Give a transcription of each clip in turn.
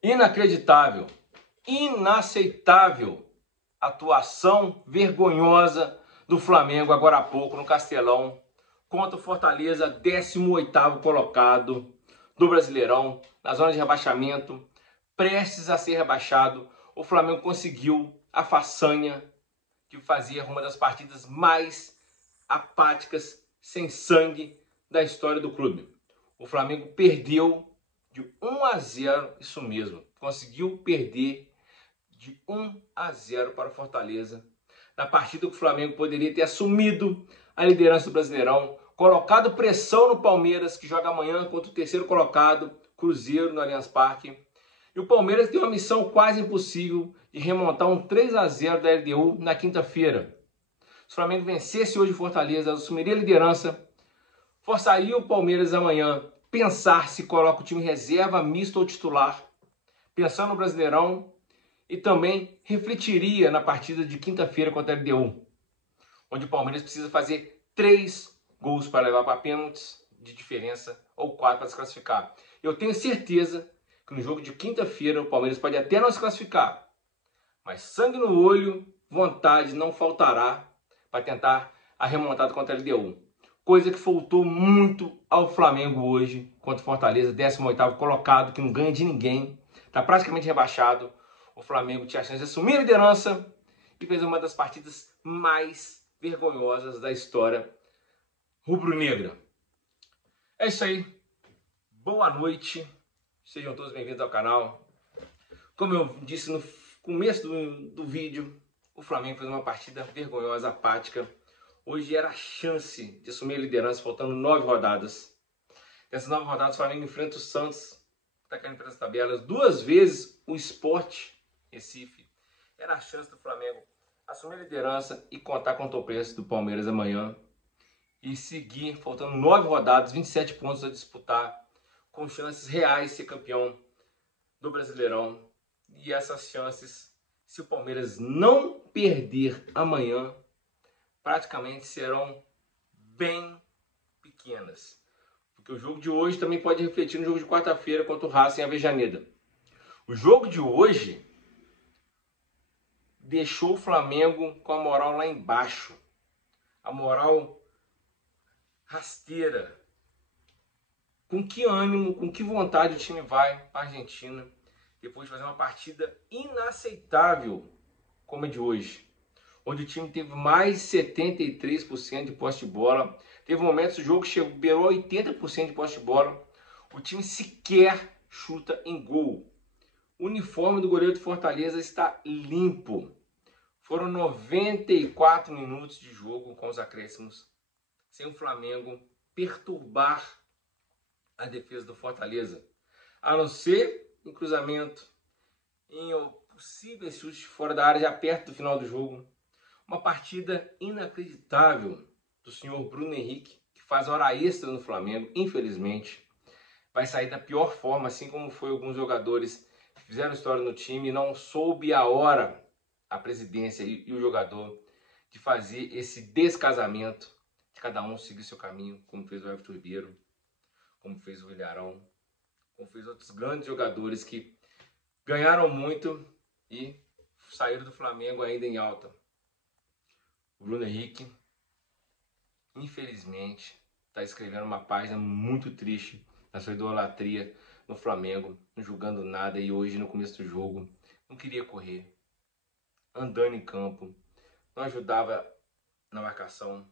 Inacreditável, inaceitável atuação vergonhosa do Flamengo agora há pouco no Castelão contra o Fortaleza, 18º colocado do Brasileirão, na zona de rebaixamento, prestes a ser rebaixado. O Flamengo conseguiu a façanha de fazer uma das partidas mais apáticas, sem sangue da história do clube. O Flamengo perdeu de 1-0, isso mesmo, conseguiu perder de 1-0 para o Fortaleza, na partida que o Flamengo poderia ter assumido a liderança do Brasileirão, colocado pressão no Palmeiras, que joga amanhã contra o terceiro colocado, Cruzeiro, no Allianz Parque. E o Palmeiras tem uma missão quase impossível de remontar um 3-0 da LDU na quinta-feira. Se o Flamengo vencesse hoje o Fortaleza, assumiria a liderança, forçaria o Palmeiras amanhã pensar se coloca o time reserva, misto ou titular, pensando no Brasileirão, e também refletiria na partida de quinta-feira contra a LDU, onde o Palmeiras precisa fazer 3 gols para levar para pênaltis de diferença ou 4 para se classificar. Eu tenho certeza que no jogo de quinta-feira o Palmeiras pode até não se classificar, mas sangue no olho, vontade não faltará para tentar a remontada contra a LDU. Coisa que faltou muito ao Flamengo hoje contra o Fortaleza, 18º colocado, que não ganha de ninguém, está praticamente rebaixado. O Flamengo tinha a chance de assumir a liderança e fez uma das partidas mais vergonhosas da história rubro-negra. É isso aí. Boa noite. Sejam todos bem-vindos ao canal. Como eu disse no começo do vídeo, o Flamengo fez uma partida vergonhosa, apática. Hoje era a chance de assumir a liderança, faltando 9 rodadas. Nessas 9 rodadas, o Flamengo enfrenta o Santos, que está caindo pelas tabelas, 2 vezes o Sport Recife. Era a chance do Flamengo assumir a liderança e contar com o tropeço do Palmeiras amanhã. E seguir, faltando 9 rodadas, 27 pontos a disputar, com chances reais de ser campeão do Brasileirão. E essas chances, se o Palmeiras não perder amanhã, praticamente serão bem pequenas. Porque o jogo de hoje também pode refletir no jogo de quarta-feira contra o Racing Avejaneda. O jogo de hoje deixou o Flamengo com a moral lá embaixo. A moral rasteira. Com que ânimo, com que vontade o time vai para a Argentina depois de fazer uma partida inaceitável como a de hoje, onde o time teve mais de 73% de posse de bola. Teve momentos do jogo que chegou, beirou 80% de posse de bola. O time sequer chuta em gol. O uniforme do goleiro do Fortaleza está limpo. Foram 94 minutos de jogo com os acréscimos, sem o Flamengo perturbar a defesa do Fortaleza, a não ser em cruzamento, em possíveis chutes fora da área já perto do final do jogo. Uma partida inacreditável do senhor Bruno Henrique, que faz hora extra no Flamengo, infelizmente. Vai sair da pior forma, assim como foi alguns jogadores que fizeram história no time e não soube a hora, a presidência e o jogador, de fazer esse descasamento, de cada um seguir seu caminho, como fez o Everton Ribeiro, como fez o Ilharão, como fez outros grandes jogadores que ganharam muito e saíram do Flamengo ainda em alta. O Bruno Henrique, infelizmente, está escrevendo uma página muito triste na sua idolatria no Flamengo, não julgando nada, e hoje, no começo do jogo, não queria correr, andando em campo, não ajudava na marcação,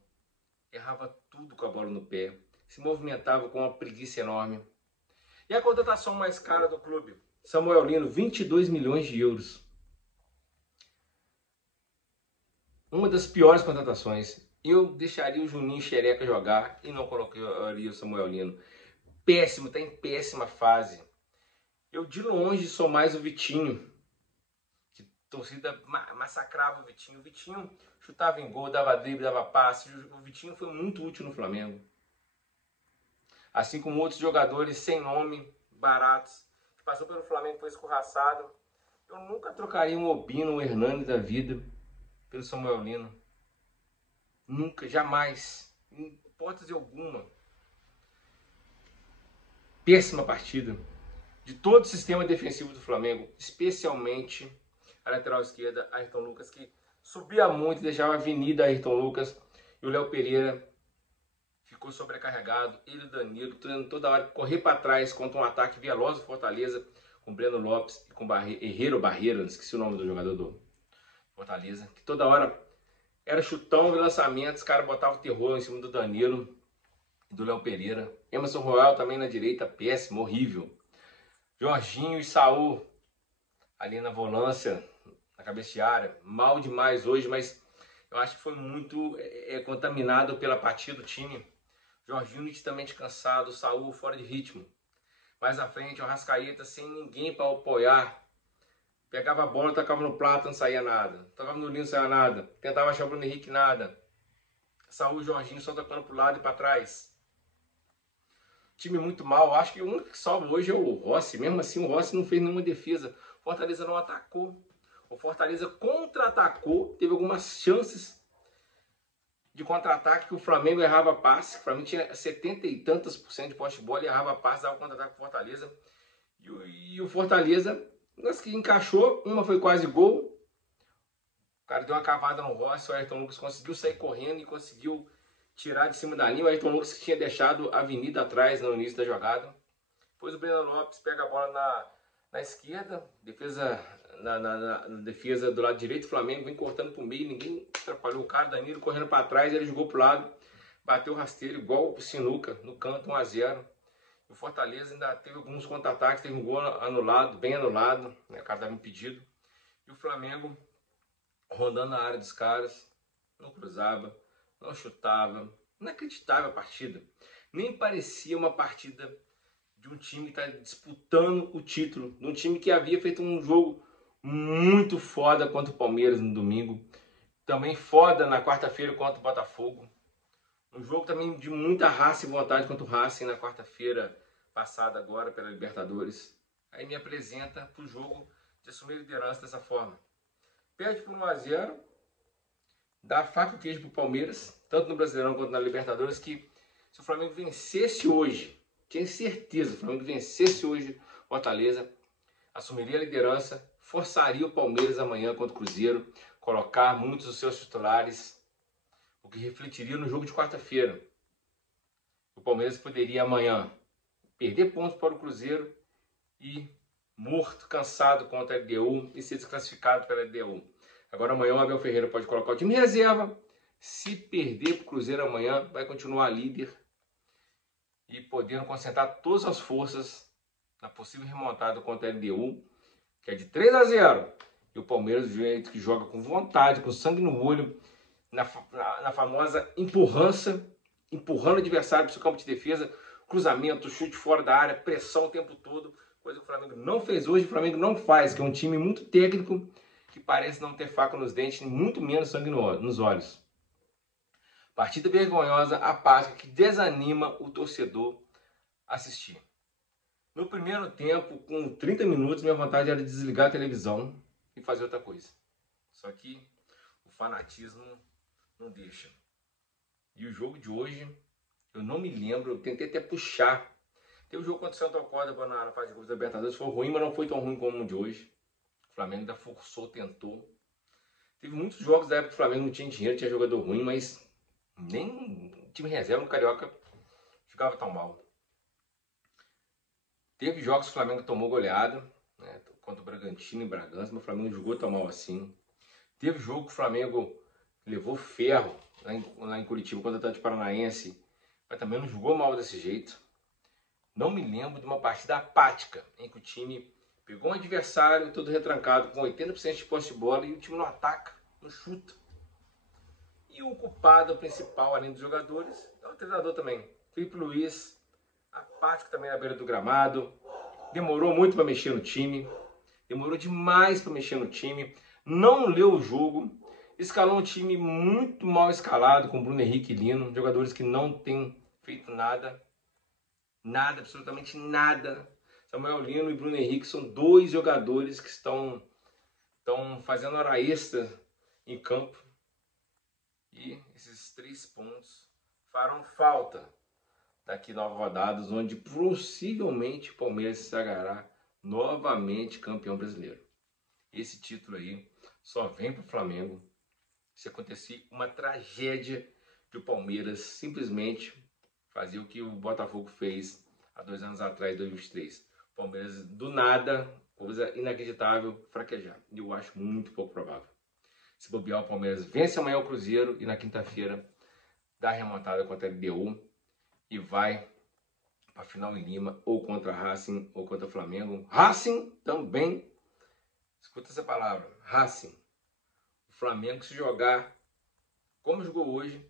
errava tudo com a bola no pé, se movimentava com uma preguiça enorme. E a contratação mais cara do clube, Samuel Lino, 22 milhões de euros. Uma das piores contratações. Eu deixaria o Juninho Xereca jogar e não colocaria o Samuel Lino. Péssimo, está em péssima fase. Eu de longe sou mais o Vitinho, que a torcida massacrava o Vitinho. O Vitinho chutava em gol, dava drible, dava passe. O Vitinho foi muito útil no Flamengo. Assim como outros jogadores sem nome, baratos, que passou pelo Flamengo e foi escorraçado. Eu nunca trocaria um Obino, um Hernani da vida pelo Samuel Lino. Nunca, jamais, em hipótese alguma. Péssima partida. de todo o sistema defensivo do Flamengo, especialmente a lateral esquerda, Ayrton Lucas, que subia muito, deixava a avenida Ayrton Lucas, e o Léo Pereira ficou sobrecarregado, ele e o Danilo, tendo toda hora correr para trás contra um ataque veloz do Fortaleza, com Breno Lopes e com Herrero Barreira, não esqueci o nome do jogador do Fortaleza, que toda hora era chutão e lançamento, os caras botavam terror em cima do Danilo e do Léo Pereira. Emerson Royal também na direita, péssimo, horrível. Jorginho e Saul ali na volância, na cabeceária, mal demais hoje, mas eu acho que foi muito contaminado pela partida do time. Jorginho nitidamente cansado, Saul fora de ritmo. Mais à frente, o Arrascaeta sem ninguém para apoiar. Pegava a bola, tacava no prato, não saía nada. Tocava no linho, não saía nada. Tentava achar o Bruno Henrique, nada. Saul e Jorginho só tocando para o lado e para trás. Time muito mal. Acho que o único que salva hoje é o Rossi. Mesmo assim, o Rossi não fez nenhuma defesa. O Fortaleza não atacou. O Fortaleza contra-atacou. Teve algumas chances de contra-ataque que o Flamengo errava passe. O Flamengo tinha 70 e tantos % de posse de bola e errava passe, dava contra-ataque pro Fortaleza. E o Fortaleza, nas que encaixou, uma foi quase gol. O cara deu uma cavada no Rossi, o Ayrton Lucas conseguiu sair correndo e conseguiu tirar de cima da linha. O Ayrton Lucas que tinha deixado a avenida atrás no início da jogada. Depois o Breno Lopes pega a bola na esquerda, na defesa do lado direito do Flamengo, vem cortando pro meio, ninguém atrapalhou o cara, Danilo correndo para trás, ele jogou pro lado, bateu o rasteiro igual o sinuca, no canto, 1-0. O Fortaleza ainda teve alguns contra-ataques, teve um gol anulado, bem anulado, né, o cara estava impedido. E o Flamengo rondando a área dos caras, não cruzava, não chutava, inacreditável a partida. Nem parecia uma partida de um time que está disputando o título, de um time que havia feito um jogo muito foda contra o Palmeiras no domingo, também foda na quarta-feira contra o Botafogo, um jogo também de muita raça e vontade contra o Racing na quarta-feira passada agora pela Libertadores. Aí me apresenta para o jogo de assumir a liderança dessa forma. Perde por 1-0, dá faca e queijo para o Palmeiras, tanto no Brasileirão quanto na Libertadores, que se o Flamengo vencesse hoje, tinha certeza, se o Flamengo vencesse hoje o Fortaleza, assumiria a liderança, forçaria o Palmeiras amanhã contra o Cruzeiro, colocar muitos dos seus titulares, o que refletiria no jogo de quarta-feira. O Palmeiras poderia amanhã perder pontos para o Cruzeiro e morto, cansado contra a LDU e ser desclassificado pela LDU. Agora amanhã o Abel Ferreira pode colocar o time em reserva. Se perder para o Cruzeiro amanhã, vai continuar líder e podendo concentrar todas as forças na possível remontada contra a LDU, que é de 3-0. E o Palmeiras, do jeito que joga com vontade, com sangue no olho, na famosa empurrança, empurrando o adversário para o seu campo de defesa, cruzamento, chute fora da área, pressão o tempo todo, coisa que o Flamengo não fez hoje, o Flamengo não faz, que é um time muito técnico, que parece não ter faca nos dentes, muito menos sangue nos olhos. Partida vergonhosa, apática, que desanima o torcedor a assistir. No primeiro tempo, com 30 minutos, minha vontade era desligar a televisão e fazer outra coisa. Só que o fanatismo não deixa. E o jogo de hoje, eu não me lembro, eu tentei até puxar. Teve um jogo contra o Santo Córdoba na fase de grupos da Libertadores, foi ruim, mas não foi tão ruim como o de hoje. O Flamengo ainda forçou, tentou. Teve muitos jogos da época que o Flamengo não tinha dinheiro, tinha jogador ruim, mas nem o time reserva no Carioca ficava tão mal. Teve jogos que o Flamengo tomou goleada, né, contra o Bragantino e Bragança, mas o Flamengo jogou tão mal assim. Teve jogo que o Flamengo levou ferro lá em Curitiba contra o Atlético Paranaense, mas também não jogou mal desse jeito. Não me lembro de uma partida apática em que o time pegou um adversário todo retrancado com 80% de posse de bola e o time não ataca, não chuta. E o culpado principal, além dos jogadores, é o treinador também. Felipe Luiz, apático também na beira do gramado, demorou muito para mexer no time, demorou demais para mexer no time, não leu o jogo, escalou um time muito mal escalado com Bruno Henrique e Lino, jogadores que não têm feito nada, absolutamente nada. Samuel Lino e Bruno Henrique são dois jogadores que estão fazendo hora extra em campo. E esses 3 pontos farão falta daqui 9 rodadas, onde possivelmente o Palmeiras se sagrará novamente campeão brasileiro. Esse título aí só vem para o Flamengo se acontecer uma tragédia de o Palmeiras simplesmente fazer o que o Botafogo fez há 2 anos atrás, 2023. O Palmeiras, do nada, coisa inacreditável, fraquejar. E eu acho muito pouco provável. Se bobear, o Palmeiras vence amanhã o Cruzeiro e na quinta-feira dá a remontada contra a LDU e vai para a final em Lima, ou contra Racing, ou contra Flamengo. Racing também, escuta essa palavra, Racing. O Flamengo, se jogar como jogou hoje,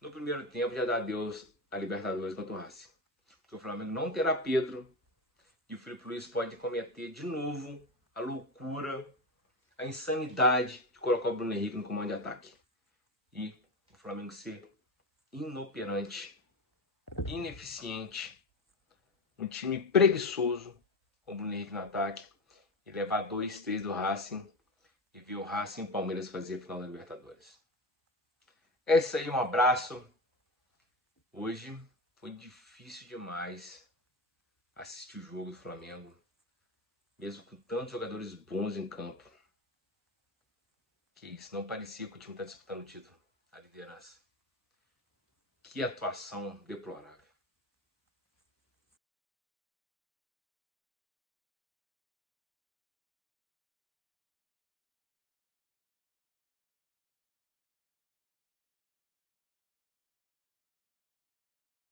no primeiro tempo já dá adeus a Libertadores contra o Racing. Porque o Flamengo não terá Pedro e o Felipe Luiz pode cometer de novo a loucura, a insanidade de colocar o Bruno Henrique no comando de ataque. E o Flamengo ser inoperante, ineficiente, um time preguiçoso com o Bruno Henrique no ataque e levar 2, 3 do Racing e ver o Racing e o Palmeiras fazer a final da Libertadores. É isso aí, um abraço. Hoje foi difícil demais assistir o jogo do Flamengo, mesmo com tantos jogadores bons em campo. Que isso, não parecia que o time está disputando o título, a liderança. Que atuação deplorável.